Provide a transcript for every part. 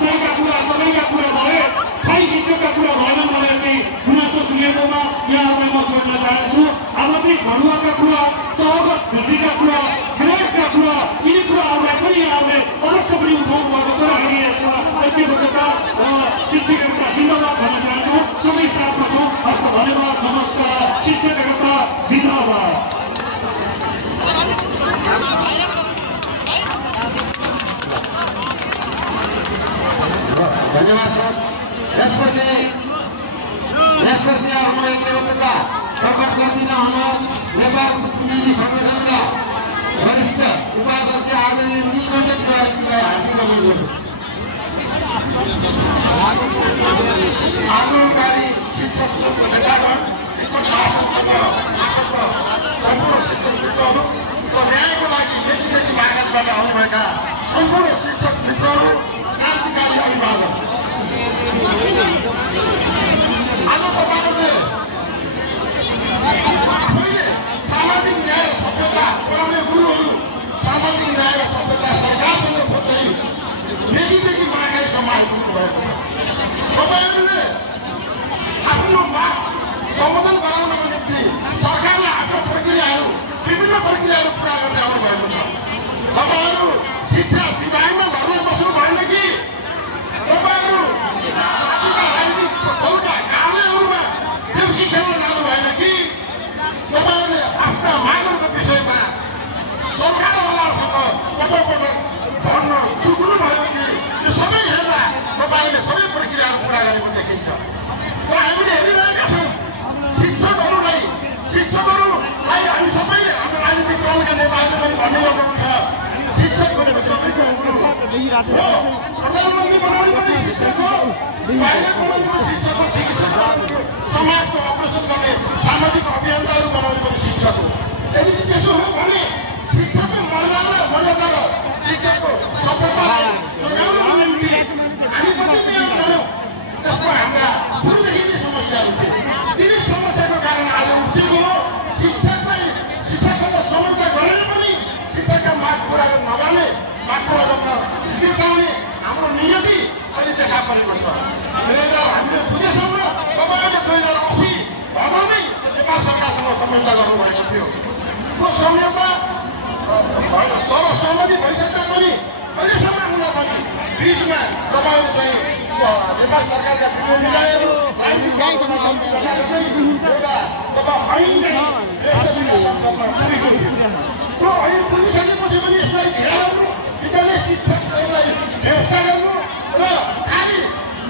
अस्थायीका कुरा सबैका कुरा भए स्थायी शिक्षकका कुरा भएनन् भनेर केही गुनासो सुनेकोमा यहाँहरूलाई म जोड्न चाहन्छु। आवधिक भनुवाका कुरा, तहगत वृद्धिका कुरा, ग्रेडका कुरा, यिनी कुराहरूलाई पनि यहाँहरूले अवश्य पनि उठाउनु भएको छ। हामी यसमा ऐक्यबद्धता शिक्षक एकता जिन्दाबाद भन्न चाहन्छौँ। सबै साथमा छौँ। हस्त धन्यवाद, नमस्कार। शिक्षक एकता जिन्दाबाद। धन्यवाद सर। यसपछि आफ्नो ऐक्यबद्धता प्रकट गरिदिन हुन नेपाल बुद्धिजीवी सङ्गठनका वरिष्ठ उपाध्यक्ष आदरणीय नीलकण्ठ तिवारीलाई हार्दिक अभिनन्दन। आन्दोलनकारी शिक्षक नेतागण, शिक्षक महासंघसँग आगत सम्पूर्ण शिक्षक मित्रहरू र न्यायको लागि देखि मागबाट आउनुभएका सम्पूर्ण शिक्षक मित्रहरू, क्रान्तिकारी अभिभावक, आज तपाईँहरूले आफैले सामाजिक न्याय र सभ्यता पढाउने गुरुहरू सामाजिक न्याय र सभ्यता सरकारसँग खोज्दै देखि मागलाई सम्हाल्नु भएको छ। तपाईँहरूले आफ्नो माग सम्बोधन गराउनको निम्ति सरकारलाई आफ्नो प्रक्रियाहरू विभिन्न प्रक्रियाहरू पुरा गर्दै आउनु भएको छ। तपाईँहरू शिक्षा विभागमा घरमा बस्नु भएन कि तपाईँहरू राजनीतिक दलका कार्यालयहरूमा देउसी खेल्न जानु भएन कि तपाईँहरूले आफ्ना मागहरूको विषयमा सरकारवालासँग पटक भन्न चुक्नु भयो कि यो सबै हेर्दा तपाईँहरूले सबै प्रक्रियाहरू पुरा गरेको देखिन्छ। र हामीले हेरिरहेका छौँ शिक्षकहरूलाई हामी सबैले हाम्रो राजनीतिक दलका नेताहरूले पनि भन्ने गर्नुहुन्छ शिक्षक भनेपछि प्रधानमन्त्री बनाउनु पनि शिक्षक हो, पाइलट बनाउनु पनि शिक्षक हो, चिकित्सक बनाउनु समाजको अपरेसन गर्ने सामाजिक अभियन्ताहरू बनाउनु पनि शिक्षक हो। यदि त्यसो हो भने शिक्षाको मर्यादा र शिक्षाको सफलतालाई जोगाउनको निम्ति हामी कति मेहनत गऱ्यौँ, त्यसमा हाम्रा सुरुदेखि नै समस्याहरू थिए। तिनै समस्याको कारण आज उठेको हो। शिक्षासँग समझौता गरेर पनि शिक्षाका माग पुरा गर्न नगर्ने, माग पुरा गर्न सिकाउने हाम्रो नियति अहिले देखा परेको छ। हामीले बुझेसम्म तपाईँहरूले 2080 भदौमै नेपाल सरकारसँग सम्झौता गर्नुभएको थियो। त्यो सम्झौता सर्वसम्मति भइसक्दा पनि अहिलेसम्म हुँदा पनि बिचमा तपाईँहरूले चाहिँ नेपाल सरकारका मिलाएर त्यो ऐन पुगिसकेपछि पनि यसलाई ध्यान विद्यालय शिक्षकहरूलाई व्यवस्था गर्नु र खालि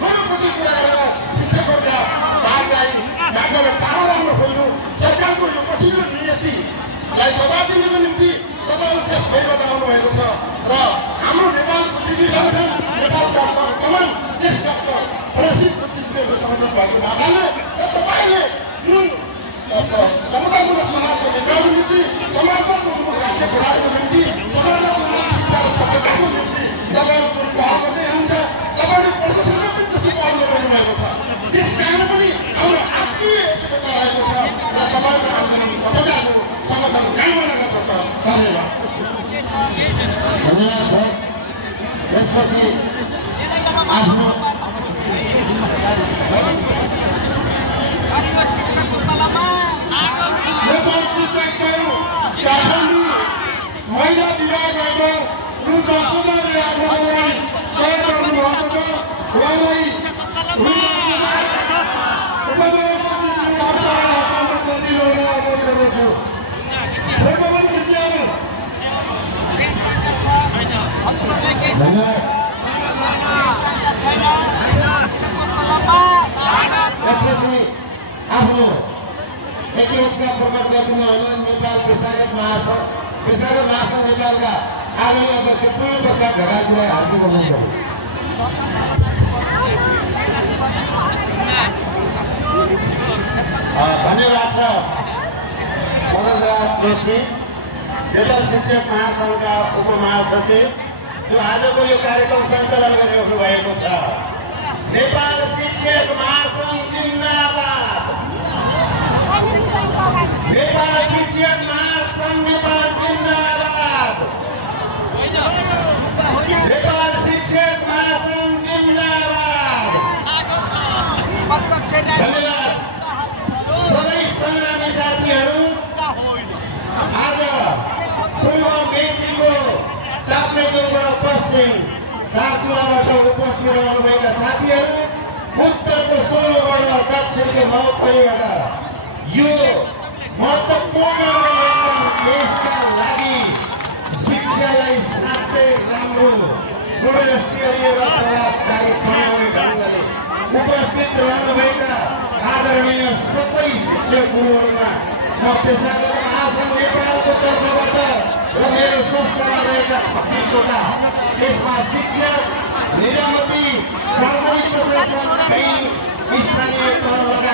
मनोपति कुरा गरेर शिक्षकहरूका मागलाई टाढा राख्न खोज्नु, सरकारको यो पछिल्लो नीतिलाई जवाब दिनुको निम्ति तपाईँहरू देशभरिबाट आउनुभएको छ। र हाम्रो नेपाल बुद्धिजीवी सङ्गठन, नेपालका तमाम देशका प्रसिद्ध बुद्धिजीवीहरूको सङ्गठन भएको नाताले तपाईँले जुन समुदायमूलक समाजको निर्माणको निम्ति, समाजको राज्य बढाउनको निम्ति, समाजको शिक्षा र सभ्यताको निम्ति तपाईँहरू जुन पहल गर्दै हुनुहुन्छ, तपाईँले प्रदर्शनमा पनि जस्तै पहल गरिरहनु भएको छ। त्यस कारण पनि हाम्रो आत्मीय एकता रहेको छ र तपाईँको आन्दोलन सभ्यताको सङ्गठन कायम गर्दछ। धन्यवाद। धन्यवाद सर। यसपछि आफ्नो नेपाल शिक्षक सङ्घ काठमाडौँ महिला विभागबाट रु 10,000 आफ्नो लागि सहयोग गर्नुभएको छ। उहाँलाई रु 10,000 उपव्यवस्थापन हस्तान्तरण गरिदिनु हुन अनुरोध गर्दछु। फोटो पनि खिचिहाल्नु। यसपछि आफ्नो ऐक्यबद्धता प्रकट गरिदिन हुन नेपाल पेशागत महासङ्घ नेपालका आदरणीय अध्यक्ष पूर्ण प्रसाद ढकालजीलाई हार्दिक अभिनन्दन। धन्यवाद सर। मदनराज जोशी, नेपाल शिक्षक महासङ्घका उपमहासचिव, जो आजको यो कार्यक्रम सञ्चालन गरिरहनु भएको छ। नेपाल शिक्षक महासङ्घ जिन्दाबाद। नेपाल शिक्षक महासङ्घ नेपाल जिन्दाबाद। नेपाल शिक्षक महासङ्घ जिन्दाबाद। धन्यवाद सबै संग्रामी साथीहरू। आज पूर्व मेचीको ताप्लेजुङबाट पश्चिम दार्चुलाबाट उपस्थित रहनुभएका साथीहरू, उत्तरको सोलोबाट दक्षिणको महोत्तरीबाट यो महत्त्वपूर्ण देशका लागि शिक्षालाई साँच्चै राम्रो गुणस्तरीय र प्रभावकारी बनाउने ढङ्गले उपस्थित रहनुभएका आदरणीय सबै शिक्षक गुरुहरूमा म पेसागत महासङ्घ नेपालको तर्फबाट र मेरो संस्थामा रहेका 26वटा यसमा शिक्षक, निजामती, सार्वजनिक प्रशासन, स्थानीय तह लगायत